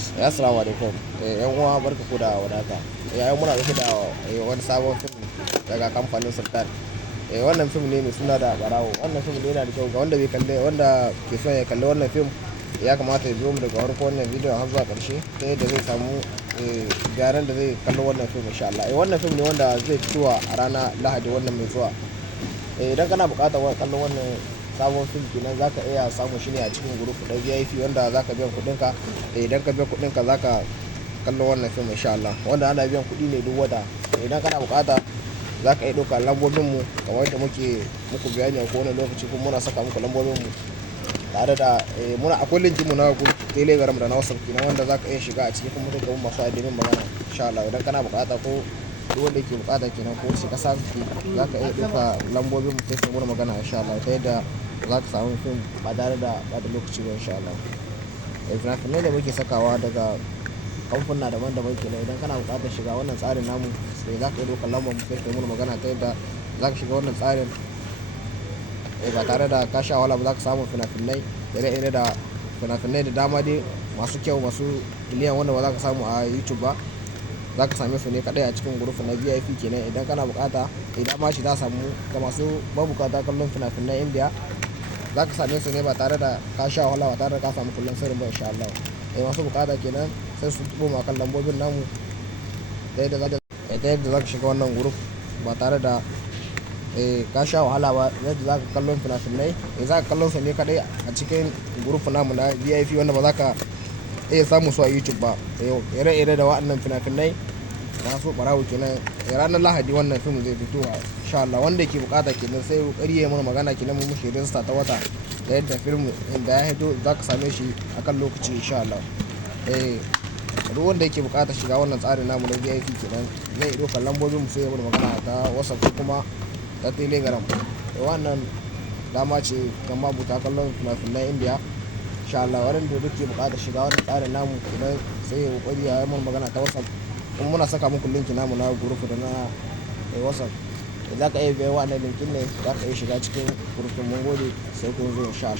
Assalamu alaikum. Yan uwa barka ku da wadata. Yayin muna dauke da wani sabon fim daga kamfanin Sultan. Wannan fim ne mai suna da Barawo. Wannan fim ne yana da kyau ga wanda bai kalle, wanda ke son ya kalli wannan fim ya kamata ya biyo mu daga farko wannan bidiyon har zuwa ƙarshe ta yadda zai samu gyaran da zai kallo wannan fim insha Allah. Wannan fim ne wanda zai fito a ranar Lahadi wannan mai zuwa. Idan kana buƙatar kallon wannan sabon fim kenan za ka iya samun shi ne a cikin group ɗin VIP wanda za ka biyan kuɗinka. Idan ka biya kuɗinka za ka kallo wannan fim insha Allah, wanda ana biyan kuɗi ne duk wata. Idan kana buƙata za ka iya ɗauka lambobinmu kamar yadda muke muku bayani a kowane lokaci, kuma muna saka muku lambobinmu tare da muna akwai linkin mu na group Telegram da na WhatsApp kenan wanda za ka iya shiga a ciki kuma duka mun masu adinin magana insha Allah. Idan kana buƙata ko duk wanda yake buƙata kenan ko shi ƙasa za ka iya ɗauka lambobinmu sai ka muna magana insha Allah ta yadda za ka samu fim ba tare da ɓata lokaci ba insha Allah. Fina-finai da muke sakawa daga kamfuna daban-daban kenan. Idan kana buƙatar shiga wannan tsarin namu sai za ka iya ɗaukar lambar mu sai ka muna magana ta yadda za ka shiga wannan tsarin ba tare da ka sha wahala ba. Za ka samu fina-finai ire-ire da fina-finai da dama dai masu kyau, masu miliyan wanda ba za ka samu a YouTube ba. Za ka same su ne kaɗai a cikin group na VIP kenan. Idan kana buƙata idan ma shi za samu ga masu mabukata kallon fina-finan Indiya, za ka same su ne ba tare da ka sha wahala, ba tare da ka samu kullum sirrin ba insha Allah. Masu buƙata kenan sai su tuɓo ma kan lambobin namu ta yadda za ka shiga wannan group ba tare da ka sha wahala ba. Yadda za ka kallon fina-finai za ka kallon su ne kaɗai a cikin group namu na VIP wanda ba za ka iya samu su a YouTube ba. Ire-ire da waɗannan fina-finai masu Barawo kenan. Ranar Lahadi wannan fim zai fito insha Allah. Wanda ke buƙata kenan sai ƙoƙari ya mana magana kenan mu mushi rinsta ta wata da yadda fim da ya hito za ka same shi akan lokaci insha Allah. Duk wanda yake buƙatar shiga wannan tsarin namu na VIP kenan zai ɗauka lambobin mu sai ya mana magana ta WhatsApp ko kuma ta Telegram. Wannan dama ce ga mabuta kallon fina-finan Indiya insha Allah. Wanda duk ke buƙatar shiga wannan tsarin namu kenan sai ya ƙoƙari ya mana magana ta WhatsApp, kuma muna saka muku linki namu na group da na WhatsApp. Za ka iya biyan wannan linkin ne za ka iya shiga cikin group. Mun gode sai kun zo insha Allah.